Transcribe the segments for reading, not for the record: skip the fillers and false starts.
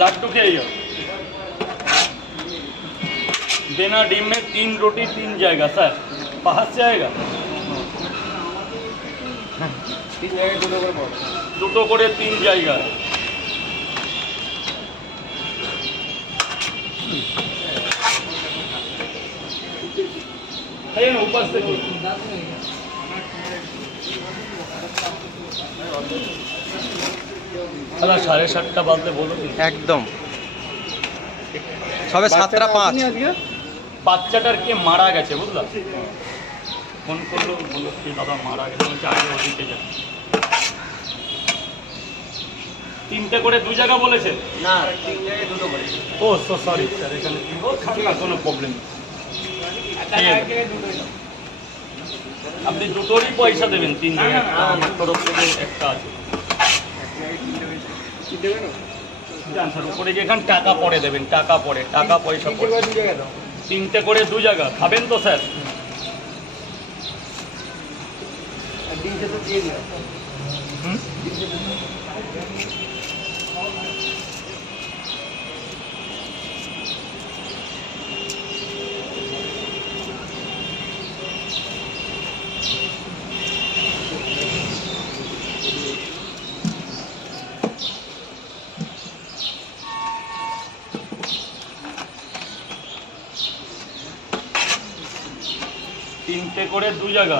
लड्डू खेइए बिना डिम में 3 रोटी 3 जाएगा सर। कहाँ से आएगा? 3 জায়গায় দুটো করে 3 জায়গা। है ना ऊपर से দাদা 7:30টা বাজতে বলো একদম সবে 7:05। বাচ্চাটার কে মারা গেছে বুঝলা, ফোন করলো বললো কি দাদা মারা গেছে, বলছে আগে ওদিকে যান। 3টে করে 2 জায়গা বলেছে না 3 জায়গায় 2টো করে। ও সো সরি স্যার, এখানে না কোনো প্রবলেম নেই। আপনি দুটোরই পয়সা দেবেন 3 জায়গায়, আমার তরফ থেকে একটা আছে। জান স্যার উপরে যেখানে টাকা পরে দেবেন, টাকা পরে, টাকা পয়সা পরে। 3টে করে 2 জায়গা খাবেন তো স্যার? তিনটে করে 2 জায়গা।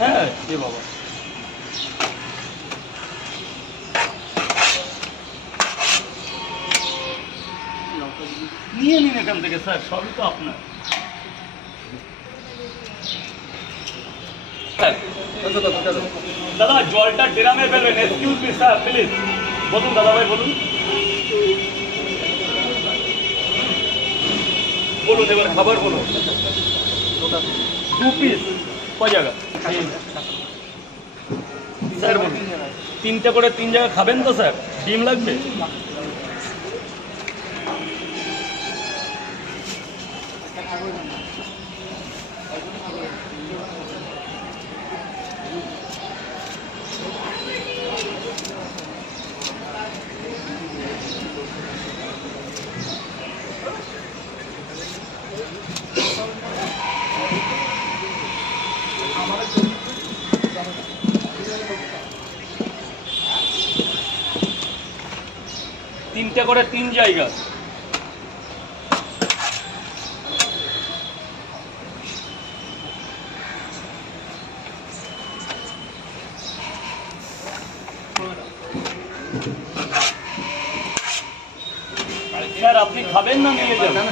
হ্যাঁ এ বাবা নিয়ে নিন এখান থেকে স্যার, সবই তো আপনার। দাদা জলটা ড্রামে ফেলবেন, এক্সকিউজ মি স্যার প্লিজ। বলুন দাদা ভাই বলুন বলুন, এবার খাবার বলুন। 2 পিস কয় জায়গা স্যার বলুন? 3টে করে 3 জায়গা খাবেন তো স্যার? ডিম লাগবে? তিনটে করে 3 জায়গা। স্যার আপনি খাবেন না নিয়ে যাবেন?